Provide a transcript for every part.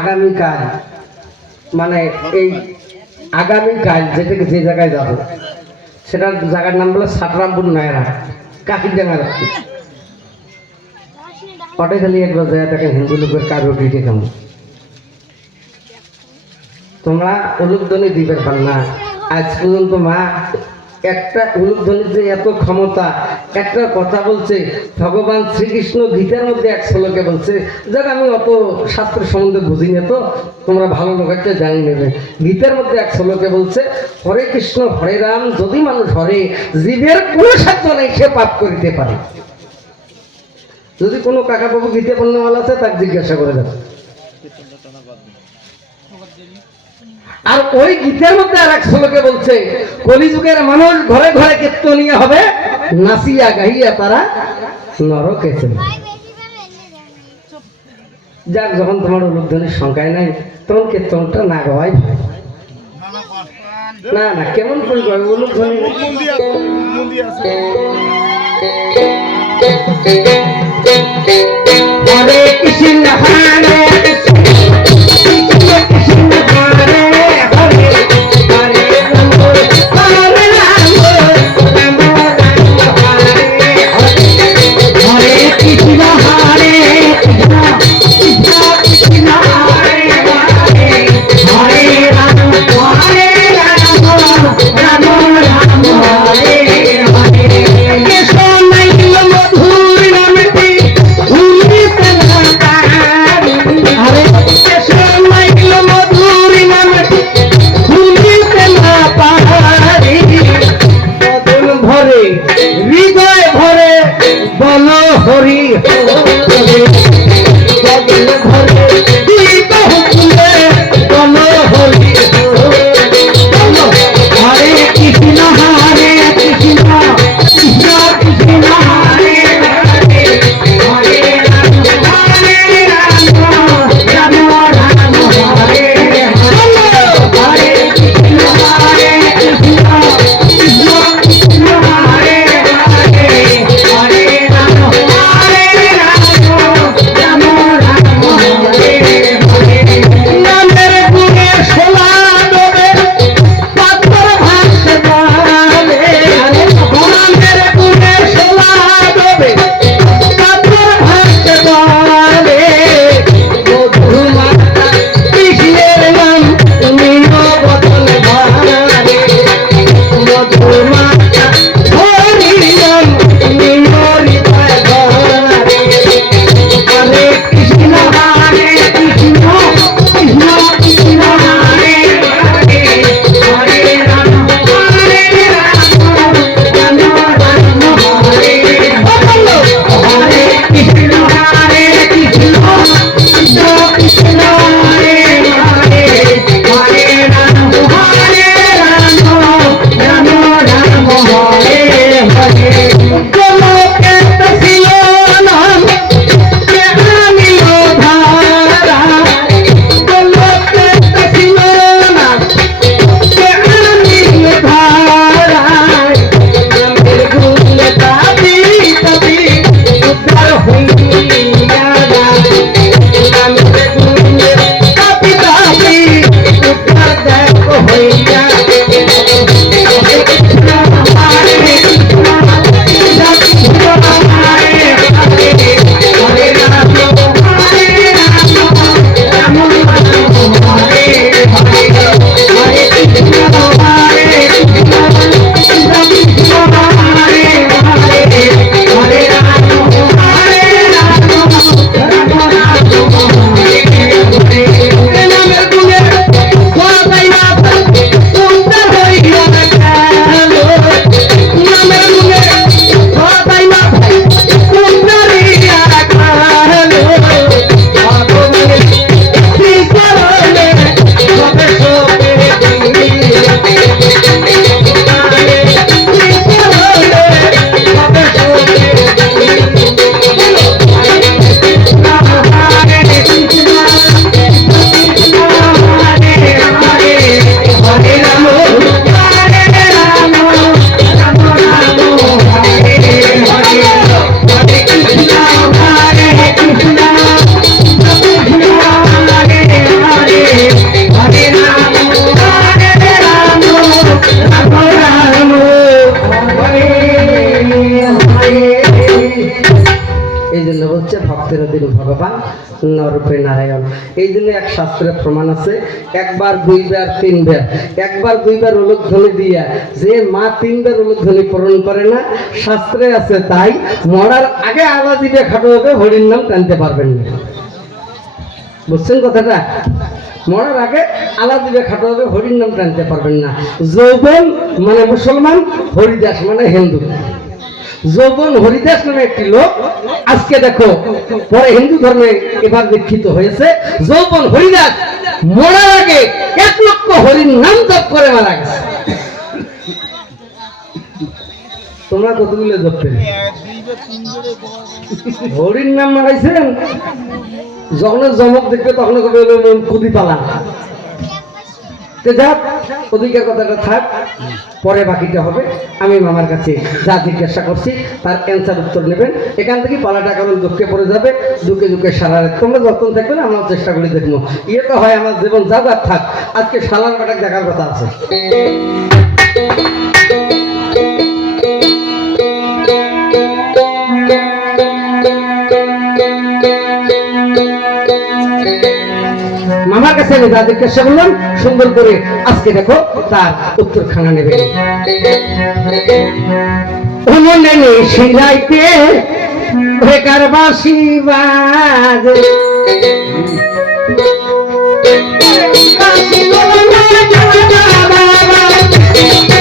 আগামীকাল মানে এই আগামীকাল যেটাকে যে জায়গায় যাব, সেটার জায়গার নাম হলো সাতরামপুর নয়রা কাকিরডাঙ্গা রাখতে ওটাই খালি একবার যায় দেখেন হিন্দু লোকের কারও দিকে কেমন তোমরা উলুকধ্বনি দিবে পার না। আজ পর্যন্ত মা একটা উলুকধ্বনির যে এত ক্ষমতা, একটা কথা বলছে, ভগবান শ্রীকৃষ্ণ গীতার মধ্যে এক শ্লোকে বলছে, যাক, আমি অত শাস্ত্র সম্বন্ধে বুঝি না তো, তোমরা ভালো লোক একটা জানি নেবে। গীতার মধ্যে এক শ্লোকে বলছে, হরে কৃষ্ণ, হরে রাম, যদি মানুষ হরে, জীবের কোনো সাধ্য নেই, সে পাপ করিতে পারে। যদি কোনো কাকা বাবু গীতা পণ্যওয়ালা আছে, তাকে জিজ্ঞাসা করে দেবে আর ওই গীতের মধ্যে আর এক শ্লোকে বলছে, কলিযুগের মানুষ ঘরে ঘরে কীর্তনীয় হবে, নাচিয়া গাইয়া তারা নরকে যাক, যখন তোমার উলুধ্বনির সংখ্যায় নাই, তখন কীর্তনটা না গাওয়াই ভালো। না না, কেমন করে গাবে উলুধ্বনি হরে কৃষ্ণ নরূপে নারায়ণ। এই জন্য এক শাস্ত্রের প্রমাণ আছে, একবার, দুইবার, তিনবার। একবার, দুইবার উলুধ্বনি দিয়া যে মা তিনবার উলুধ্বনি পূরণ করে না, শাস্ত্রে আছে তাই মরার আগে আলা দিবে খাটো হবে, হরির নাম টানতে পারবেন না। বুঝছেন কথাটা? মরার আগে আলা দিবে খাটো হবে, হরির নাম টানতে পারবেন না। যৌবন মানে মুসলমান, হরিদাস মানে হিন্দু। যৌবন হরিদাস নামে একটি লোক আজকে দেখো, পরে হিন্দু ধর্মে এবার দীক্ষিত হয়েছে, যৌবন হরিদাস মরার আগে এক লক্ষ হরির নাম জপ করে মারা গেছে। তোমরা কতগুলো জপ পেলে হরির নাম মারাইছেন? যখন জমক দেখবে তখন কবে কুদি পালা। তো কথাটা থাক, পরে বাকিটা হবে। আমি মামার কাছে যা জিজ্ঞাসা করছি, তার ক্যান্সার উত্তর নেবেন। এখান থেকে পালাটা কারণ দুঃখে পড়ে যাবে, দুঃখে দুঃখে সারা তোমরা যখন থাকবে না আমরা চেষ্টা করি দেখব। ইয়ে তো হয় আমার জীবন যা যা থাক। আজকে সালার কাটাক দেখার কথা আছে। কাছে আমি যা জিজ্ঞাসা করলাম, সুন্দর করে আজকে দেখো তার উত্তরখানা নেবে সিলাইতে বেকার বাসি বাজে Thank you.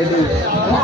Edu.